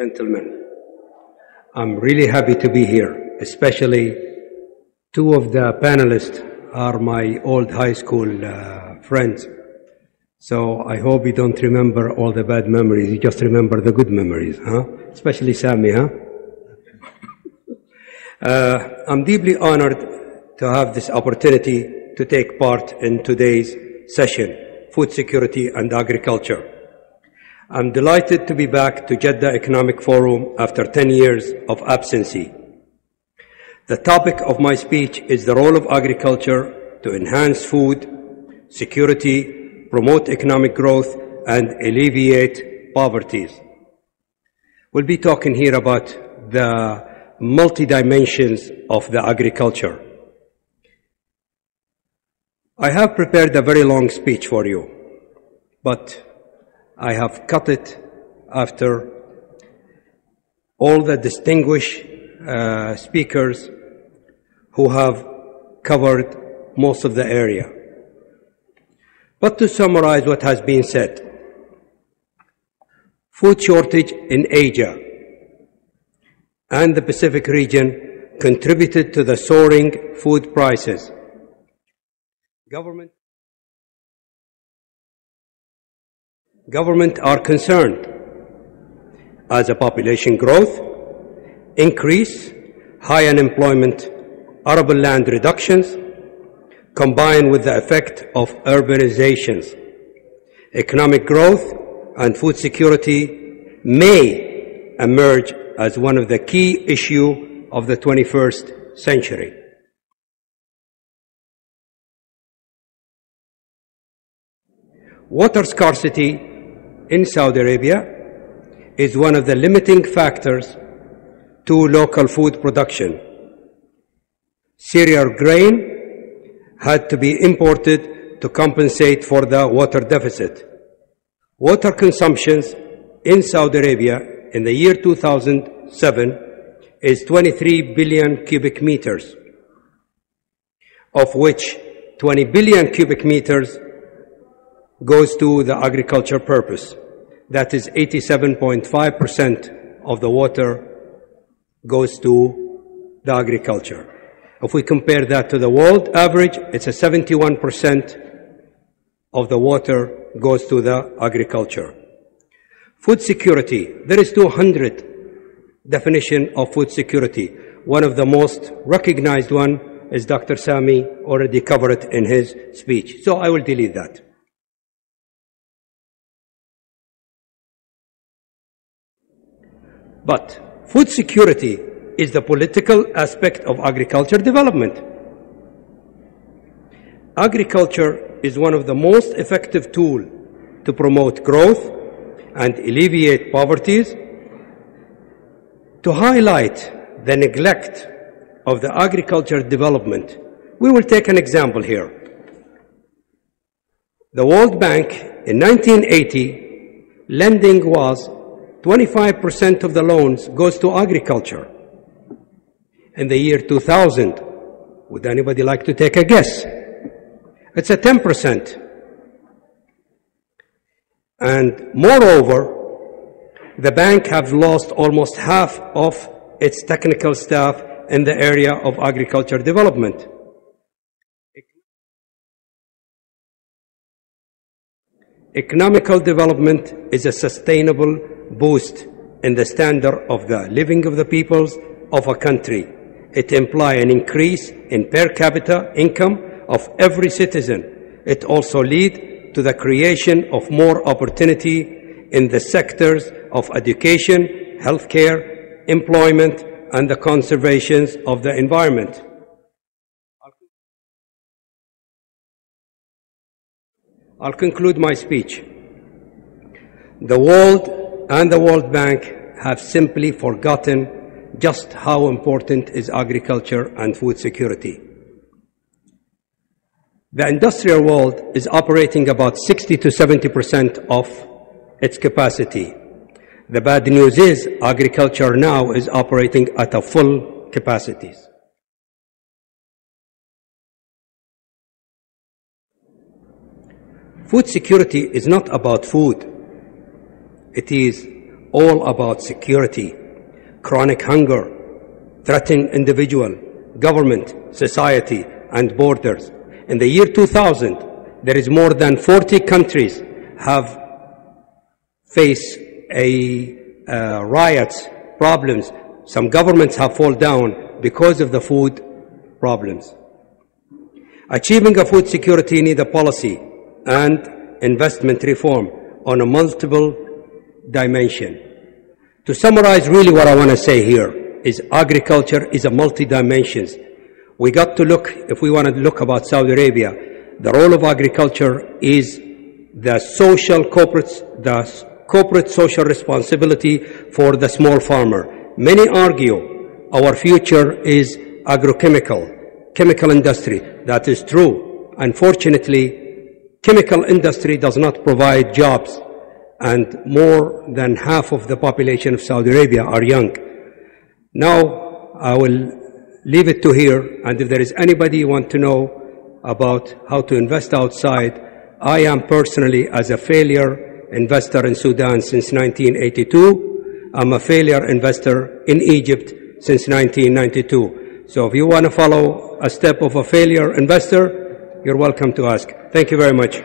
Gentlemen, I'm really happy to be here, especially two of the panelists are my old high school friends. So I hope you don't remember all the bad memories, you just remember the good memories, huh? Especially Sammy, huh? I'm deeply honored to have this opportunity to take part in today's session, Food Security and Agriculture. I'm delighted to be back to Jeddah Economic Forum after 10 years of absency. The topic of my speech is the role of agriculture to enhance food security, promote economic growth, and alleviate poverty. We'll be talking here about the multi-dimensions of the agriculture. I have prepared a very long speech for you, but I have cut it after all the distinguished speakers who have covered most of the area. But to summarize what has been said, food shortage in Asia and the Pacific region contributed to the soaring food prices. Government are concerned as a population growth, increase, high unemployment, arable land reductions, combined with the effect of urbanizations, economic growth and food security may emerge as one of the key issues of the 21st century. Water scarcity in Saudi Arabia is one of the limiting factors to local food production. Cereal grain had to be imported to compensate for the water deficit. Water consumptions in Saudi Arabia in the year 2007 is 23 billion cubic meters, of which 20 billion cubic meters goes to the agriculture purpose. That is 87.5% of the water goes to the agriculture. If we compare that to the world average, it's a 71% of the water goes to the agriculture. Food security, there is 200 definition of food security. One of the most recognized one is Dr. Sami already covered it in his speech. So I will delete that. But food security is the political aspect of agriculture development. Agriculture is one of the most effective tools to promote growth and alleviate poverty. To highlight the neglect of the agriculture development, we will take an example here. The World Bank in 1980, lending was 25% of the loans goes to agriculture. In the year 2000, would anybody like to take a guess? It's a 10%. And moreover, the bank have lost almost half of its technical staff in the area of agriculture development. Economical development is a sustainable boost in the standard of the living of the peoples of a country. It implies an increase in per capita income of every citizen. It also leads to the creation of more opportunity in the sectors of education, healthcare, employment, and the conservation of the environment. I'll conclude my speech. The world and the World Bank have simply forgotten just how important is agriculture and food security. The industrial world is operating about 60 to 70% of its capacity. The bad news is agriculture now is operating at a full capacity. Food security is not about food. It is all about security, chronic hunger, threatening individual, government, society, and borders. In the year 2000, there is more than 40 countries have faced riots, problems. Some governments have fallen down because of the food problems. Achieving a food security needs a policy and investment reform on a multiple dimension. To summarize really what I want to say here is agriculture is a multi-dimensions. We got to look, if we want to look about Saudi Arabia, the role of agriculture is the corporate social responsibility for the small farmer. Many argue our future is chemical industry. That is true. Unfortunately, chemical industry does not provide jobs, and more than half of the population of Saudi Arabia are young. Now, I will leave it to here, and if there is anybody you want to know about how to invest outside, I am personally, as a failure investor in Sudan since 1982, I'm a failure investor in Egypt since 1992. So if you want to follow a step of a failure investor, you're welcome to ask. Thank you very much.